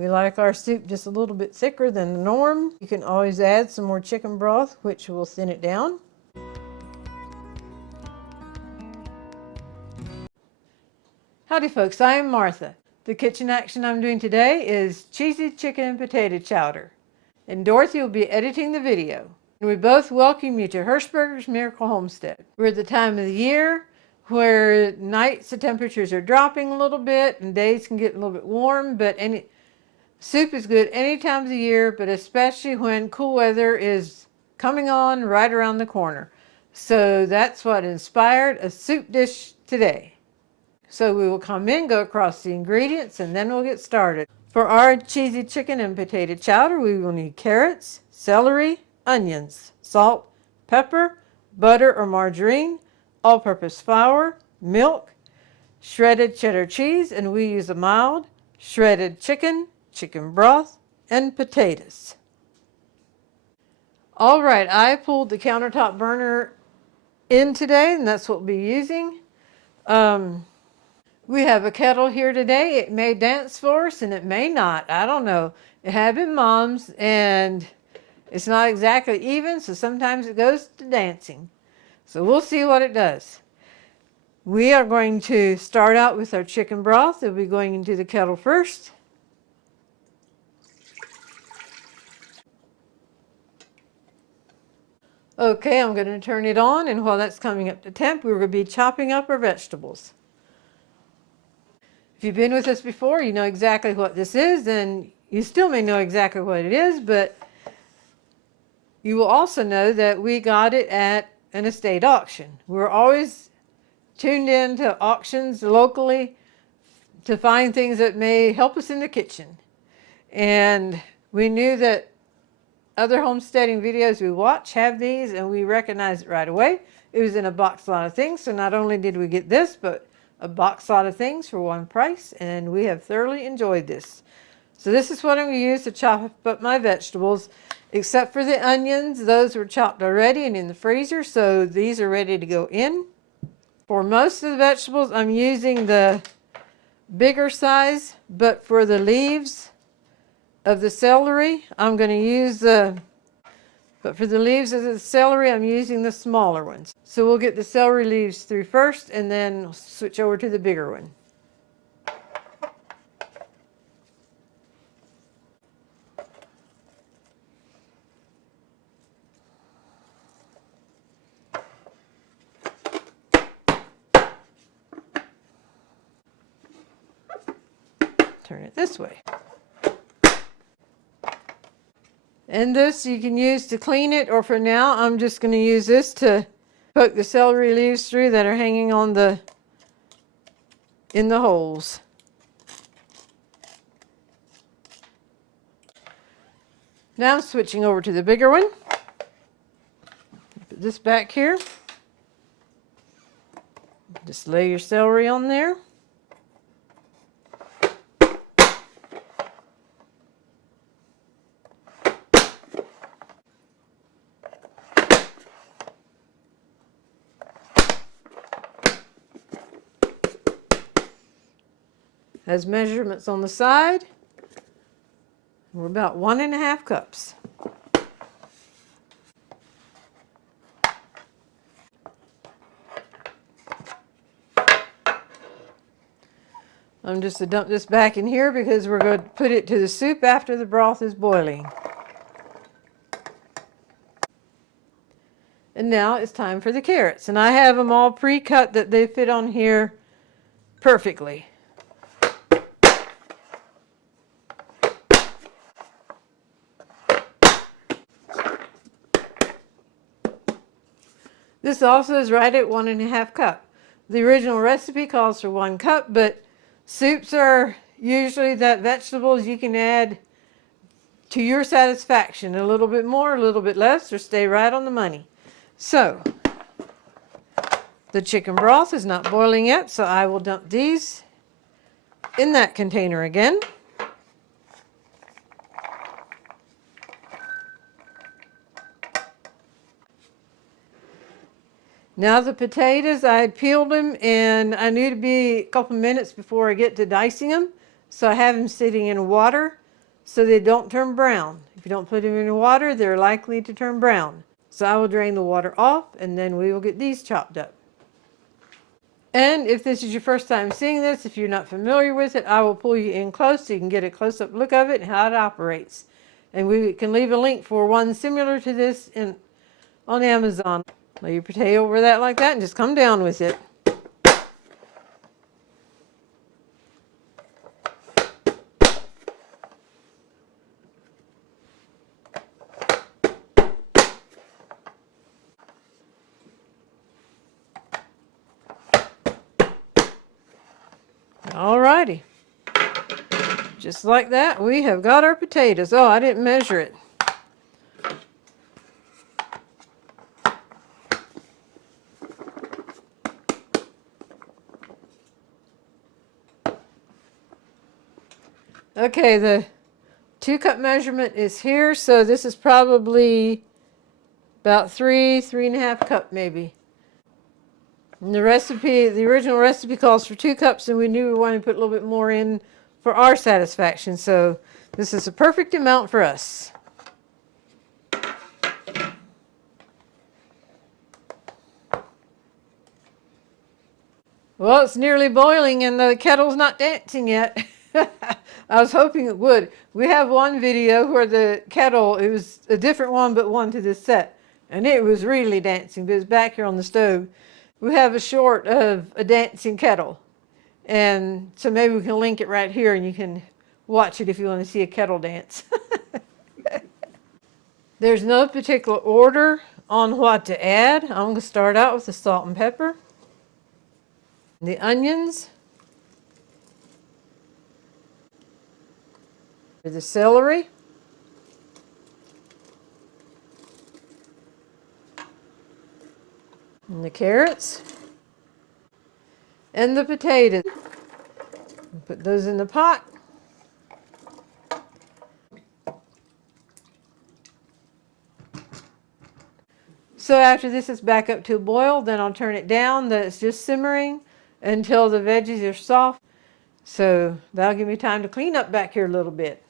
We like our soup just a little bit thicker than the norm. You can always add some more chicken broth, which will thin it down. Howdy folks, I am Martha. The kitchen action I'm doing today is cheesy chicken and potato chowder. And Dorothy will be editing the video. And we both welcome you to Hirschberger's Miracle Homestead. We're at the time of the year where nights the temperatures are dropping a little bit and days can get a little bit warm, but soup is good any time of the year, but especially when cool weather is coming on right around the corner. So that's what inspired a soup dish today. So we will come in, go across the ingredients, and then we'll get started. For our cheesy chicken and potato chowder, we will need carrots, celery, onions, salt, pepper, butter or margarine, all-purpose flour, milk, shredded cheddar cheese, and we use a mild, shredded chicken, chicken broth, and potatoes. All right, I pulled the countertop burner in today, and that's what we'll be using. We have a kettle here today. It may dance for us and it may not. I don't know. It had been Mom's and it's not exactly even, so sometimes it goes to dancing. So we'll see what it does. We are going to start out with our chicken broth. It'll be going into the kettle first. Okay, I'm going to turn it on, and while that's coming up to temp, we're going to be chopping up our vegetables. If you've been with us before, you know exactly what this is, and you still may know exactly what it is, but you will also know that we got it at an estate auction. We're always tuned in to auctions locally to find things that may help us in the kitchen. And we knew that other homesteading videos we watch have these, and we recognized it right away. It was in a box lot of things, so not only did we get this, but a box lot of things for one price, and we have thoroughly enjoyed this. So this is what I'm going to use to chop up my vegetables, except for the onions. Those were chopped already and in the freezer, so these are ready to go in. For most of the vegetables, I'm using the bigger size, but for the leaves of the celery, I'm going to use but for the leaves of the celery, I'm using the smaller ones. So we'll get the celery leaves through first and then switch over to the bigger one. Turn it this way. And this you can use to clean it, or for now I'm just going to use this to poke the celery leaves through that are hanging on in the holes. Now I'm switching over to the bigger one. Put this back here. Just lay your celery on there. Has measurements on the side. We're about 1.5 cups. I'm just to dump this back in here because we're going to put it to the soup after the broth is boiling. And now it's time for the carrots. And I have them all pre-cut that they fit on here perfectly. This also is right at 1.5 cups. The original recipe calls for 1 cup, but soups are usually that vegetables you can add to your satisfaction. A little bit more, a little bit less, or stay right on the money. So, the chicken broth is not boiling yet, so I will dump these in that container again. Now the potatoes, I had peeled them and I knew to be a couple minutes before I get to dicing them. So I have them sitting in water so they don't turn brown. If you don't put them in the water, they're likely to turn brown. So I will drain the water off, and then we will get these chopped up. And if this is your first time seeing this, if you're not familiar with it, I will pull you in close so you can get a close-up look of it and how it operates. And we can leave a link for one similar to this on Amazon. Lay your potato over that like that and just come down with it. Alrighty. Just like that, we have got our potatoes. Oh, I didn't measure it. Okay, the 2-cup measurement is here, so this is probably about 3.5 cup maybe. And the recipe, the original recipe calls for 2 cups, and we knew we wanted to put a little bit more in for our satisfaction, so this is a perfect amount for us. Well, it's nearly boiling and the kettle's not dancing yet. I was hoping it would. We have one video where the kettle, it was a different one but one to this set, and it was really dancing, but it's back here on the stove. We have a short of a dancing kettle, and so maybe we can link it right here and you can watch it if you want to see a kettle dance. There's no particular order on what to add. I'm going to start out with the salt and pepper, the onions, the celery, and the carrots, and the potatoes. Put those in the pot. So after this is back up to a boil, then I'll turn it down, that it's just simmering until the veggies are soft. So that'll give me time to clean up back here a little bit.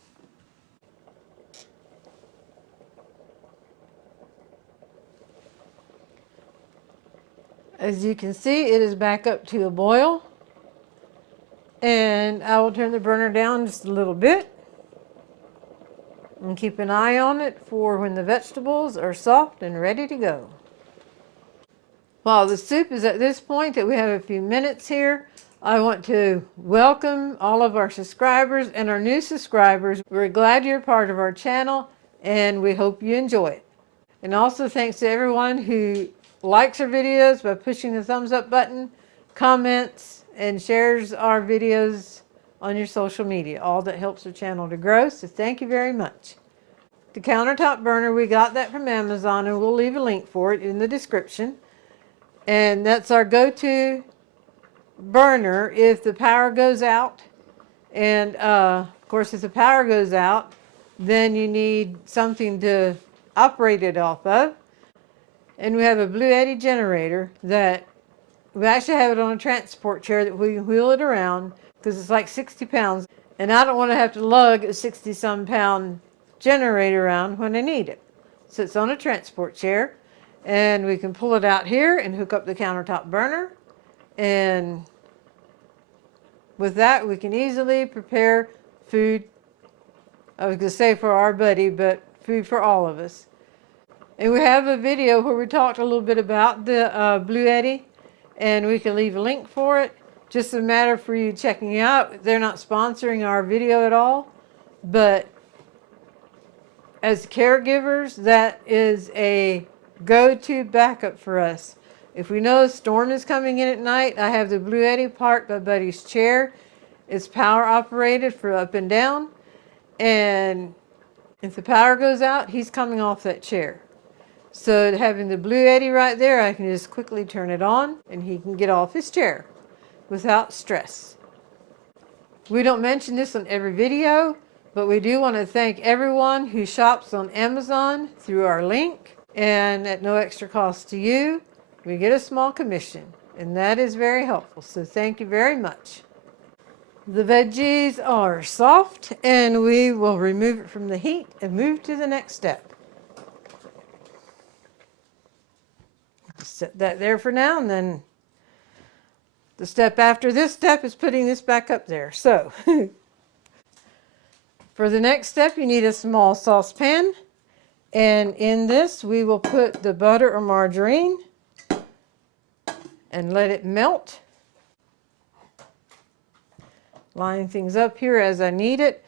As you can see, it is back up to a boil, and I will turn the burner down just a little bit and keep an eye on it for when the vegetables are soft and ready to go. While the soup is at this point that we have a few minutes here, I want to welcome all of our subscribers and our new subscribers. We're glad you're part of our channel, and we hope you enjoy it. And also thanks to everyone who likes our videos by pushing the thumbs up button, comments, and shares our videos on your social media. All that helps our channel to grow, so thank you very much. The countertop burner, we got that from Amazon, and we'll leave a link for it in the description. And that's our go-to burner if the power goes out. And of course, if the power goes out, then you need something to operate it off of. And we have a bluetti generator that we actually have it on a transport chair that we can wheel it around because it's like 60 pounds. And I don't want to have to lug a 60-some pound generator around when I need it. So it's on a transport chair, and we can pull it out here and hook up the countertop burner. And with that, we can easily prepare food. I was going to say for our buddy, but food for all of us. And we have a video where we talked a little bit about the bluetti, and we can leave a link for it. Just a matter for you checking out. They're not sponsoring our video at all, but as caregivers, that is a go-to backup for us. If we know a storm is coming in at night, I have the bluetti parked by Buddy's chair. It's power operated for up and down, and if the power goes out, he's coming off that chair. So having the bluetti right there, I can just quickly turn it on and he can get off his chair without stress. We don't mention this on every video, but we do want to thank everyone who shops on Amazon through our link, and at no extra cost to you. We get a small commission, and that is very helpful. So thank you very much. The veggies are soft, and we will remove it from the heat and move to the next step. Set that there for now, and then the step after this step is putting this back up there. So for the next step, you need a small saucepan, and in this we will put the butter or margarine and let it melt. Line things up here as I need it.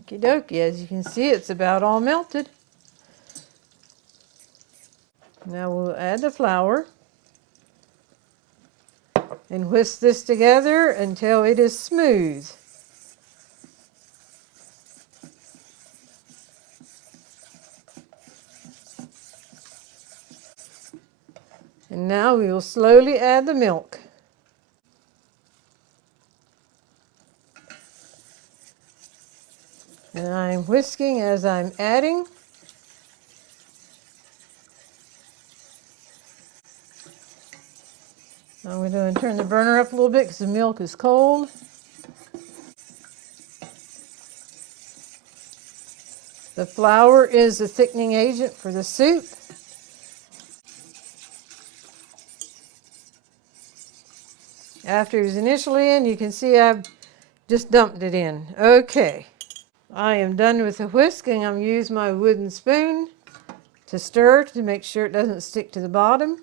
Okie dokie, as you can see, it's about all melted. Now we'll add the flour and whisk this together until it is smooth. And now we will slowly add the milk. And I'm whisking as I'm adding. I'm going to turn the burner up a little bit because the milk is cold. The flour is the thickening agent for the soup. After it was initially in, you can see I've just dumped it in. Okay, I am done with the whisking. I'm going to use my wooden spoon to stir to make sure it doesn't stick to the bottom.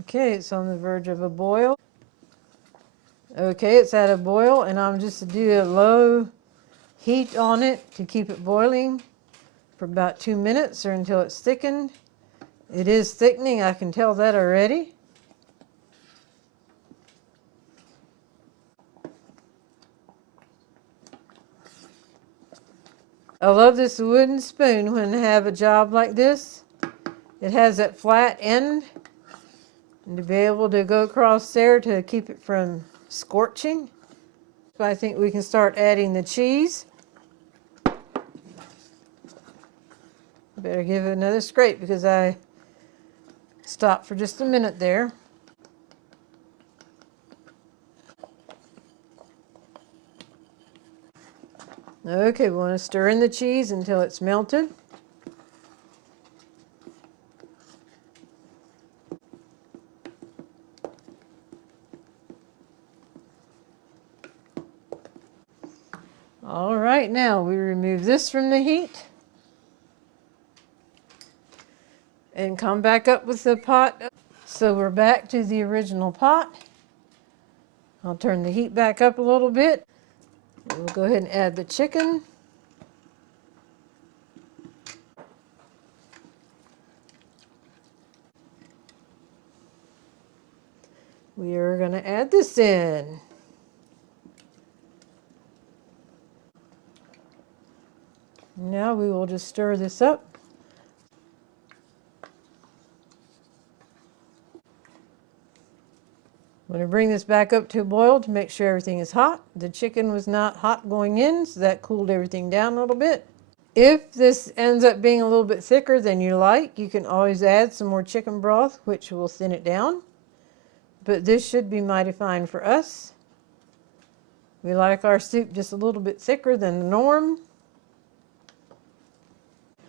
Okay, it's on the verge of a boil. Okay, it's at a boil, and I'm just to do a low heat on it to keep it boiling for about 2 minutes or until it's thickened. It is thickening, I can tell that already. I love this wooden spoon when I have a job like this. It has that flat end, and to be able to go across there to keep it from scorching. So I think we can start adding the cheese. Better give it another scrape because I stopped for just a minute there. Okay, we want to stir in the cheese until it's melted. All right, now we remove this from the heat and come back up with the pot. So we're back to the original pot. I'll turn the heat back up a little bit. We'll go ahead and add the chicken. We are going to add this in. Now we will just stir this up. I'm going to bring this back up to a boil to make sure everything is hot. The chicken was not hot going in, so that cooled everything down a little bit. If this ends up being a little bit thicker than you like, you can always add some more chicken broth, which will thin it down. But this should be mighty fine for us. We like our soup just a little bit thicker than the norm.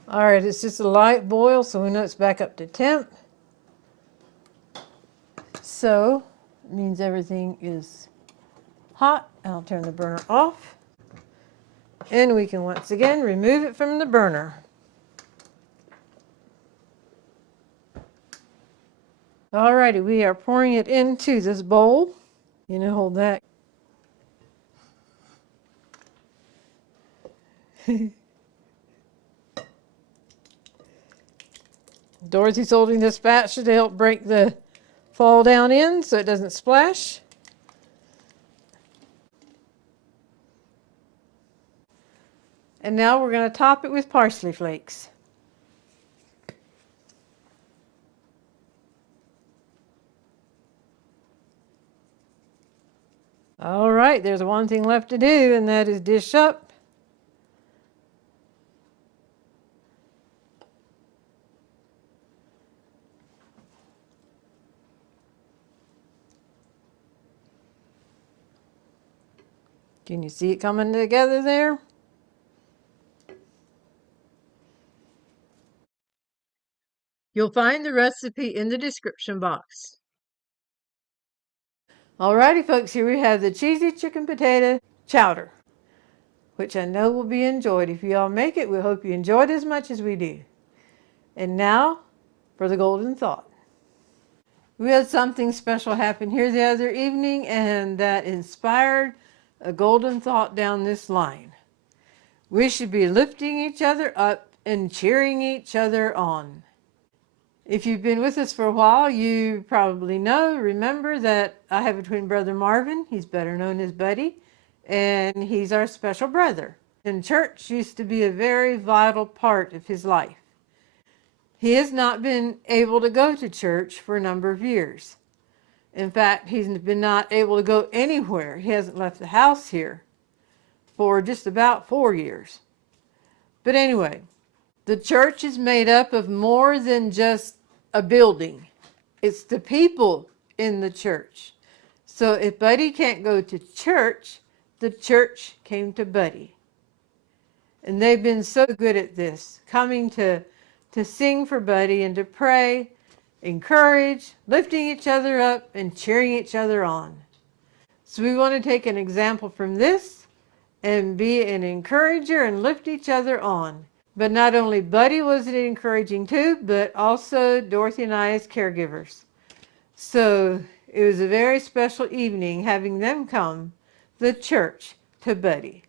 All right, it's just a light boil, so we know it's back up to temp. So it means everything is hot. I'll turn the burner off. And we can once again remove it from the burner. All righty, we are pouring it into this bowl. You know, hold that. Dorothy's holding this spatula to help break the fall down in so it doesn't splash. And now we're going to top it with parsley flakes. All right, there's one thing left to do, and that is dish up. Can you see it coming together there? You'll find the recipe in the description box. Alrighty folks, here we have the cheesy chicken potato chowder, which I know will be enjoyed. If you all make it, we hope you enjoy it as much as we do. And now for the golden thought. We had something special happen here the other evening, and that inspired a golden thought down this line. We should be lifting each other up and cheering each other on. If you've been with us for a while, you probably remember that I have a twin brother, Marvin. He's better known as Buddy, and he's our special brother. And church used to be a very vital part of his life. He has not been able to go to church for a number of years. In fact, he's been not able to go anywhere. He hasn't left the house here for just about 4 years. But anyway, the church is made up of more than just a building. It's the people in the church. So if Buddy can't go to church, the church came to Buddy. And they've been so good at this, coming to sing for Buddy and to pray, encourage, lifting each other up and cheering each other on. So we want to take an example from this and be an encourager and lift each other on. But not only Buddy was it encouraging too, but also Dorothy and I as caregivers. So it was a very special evening having them come, the church, to Buddy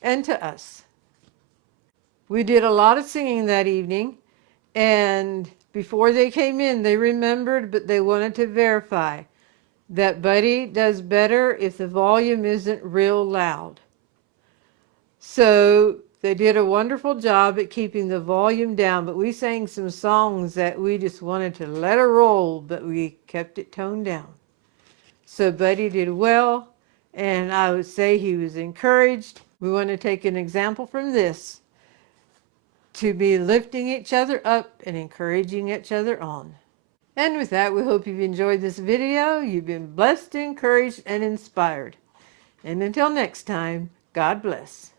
and to us. We did a lot of singing that evening, and before they came in, they remembered, but they wanted to verify that Buddy does better if the volume isn't real loud. So they did a wonderful job at keeping the volume down, but we sang some songs that we just wanted to let her roll, but we kept it toned down. So Buddy did well, and I would say he was encouraged. We want to take an example from this, to be lifting each other up and encouraging each other on. And with that, we hope you've enjoyed this video. You've been blessed, encouraged, and inspired. And until next time, God bless.